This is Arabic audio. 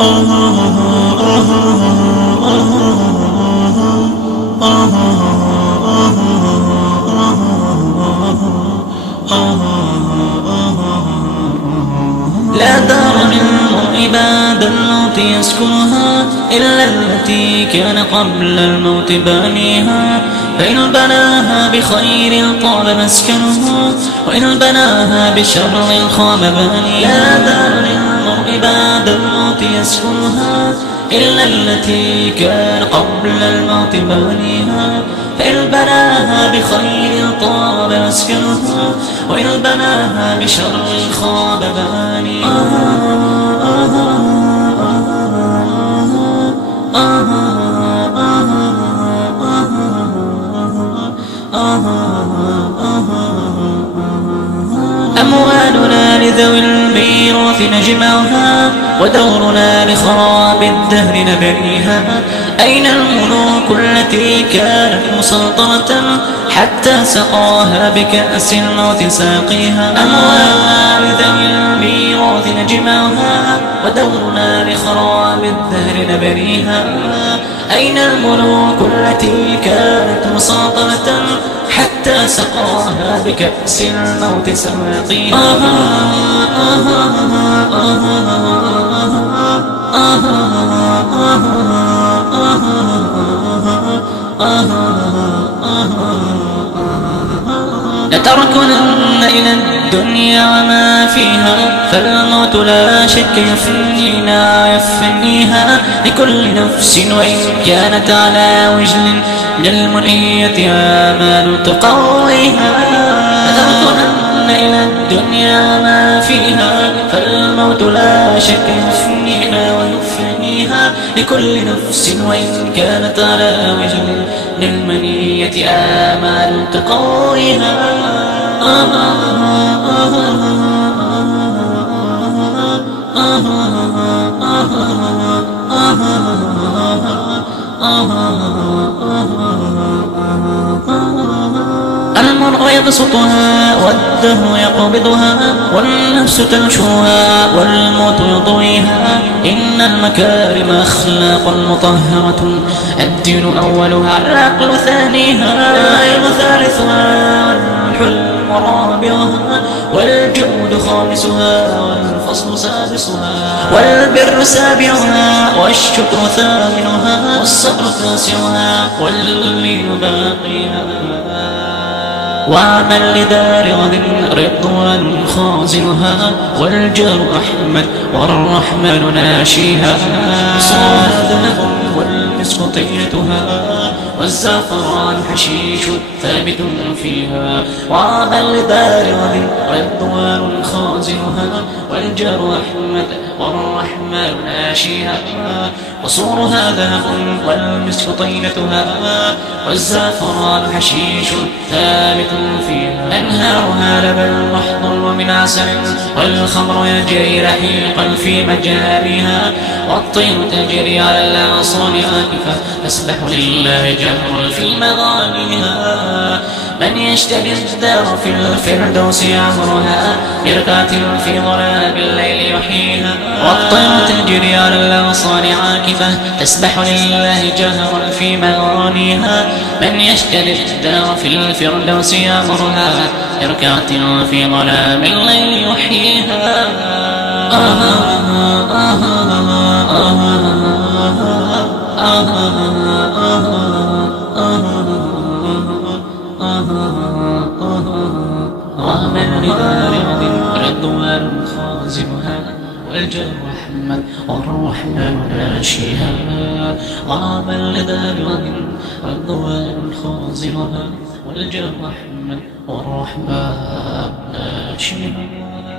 لا دار للمرء بعد الموت يسكنها إلا التي كان قبل الموت بانيها، فإن بناها بخير طاب مسكنها، وإن بناها بشر خاب بانيها. لا دار للمرء بعد الموت يسكنها إلا التي كان قبل الموت بانيها، فإن بناها بخير طاب مسكنها، وإن بناها بشر خاب بانيها. أموالنا لذوي الميراث نجمعها، ودورنا لخراب الدهر نبنيها. أين الملوك التي كانت مسلطنة حتى سقاها بكأس الموت ساقيها؟ أموالنا لذوي الميراث نجمعها، ودورنا لخراب الدهر نبنيها. أين الملوك التي كانت مسلطنة حتى سقاها بكأس الموت ساقيها؟ لتركنن إلى الدنيا وما فيها، فالموت لا شك يفنينا يفنيها. لكل نفس وإن كانت على وجل من المنية آمال تقويها. لتركنن إلى الدنيا وما فيها، فالموت لا شك يفنينا ويفنيها. لكل نفس وإن كانت على وجل للمنية آمال تقويها. المرء يبسطها والدهر يقبضها، والنفس تنشوها والموت يطويها. إن المكارم أخلاق مطهرة، الدين أولها العقل ثانيها، العلم ثالثها والحلم رابعها، والجود خامسها والفصل سادسها، والبر سابعها، والشكر ثامنها، والصبر تاسعها، واللين باقيها. وعمل لدار غد رضوان خازنها، والجار أحمد والرحمن ناشيها. صار ذهب والمسك طيتها، والزعفران حشيش ثابت فيها. وعمل لدار غد رضوان خازنها، والجار أحمد والرحمن ناشيها. وصورها ذهب والمسك طينتها، والزعفران حشيش ثابت فيها. أنهارها لبن محض ومن عسل، والخمر يجري رحيقا في مجاريها. والطير تجري على الأغصان عاكفة، تسبح لله جهرا في مغانيها. من يشتري الدار في الفردوس يعمرها، بركعة في ظلام الليل يحييها. والطير تجري على الأغصان عاكفة، تسبح لله جهرا في مغانيها. من يشتري الدار في الفردوس يعمرها، بركعة في ظلام الليل يحييها. ومن لدار غد رضوان خازنها، والجار أحمد والرحمن ناشيها. ومن لدار غد رضوان خازنها، والجار أحمد والرحمن ناشيها.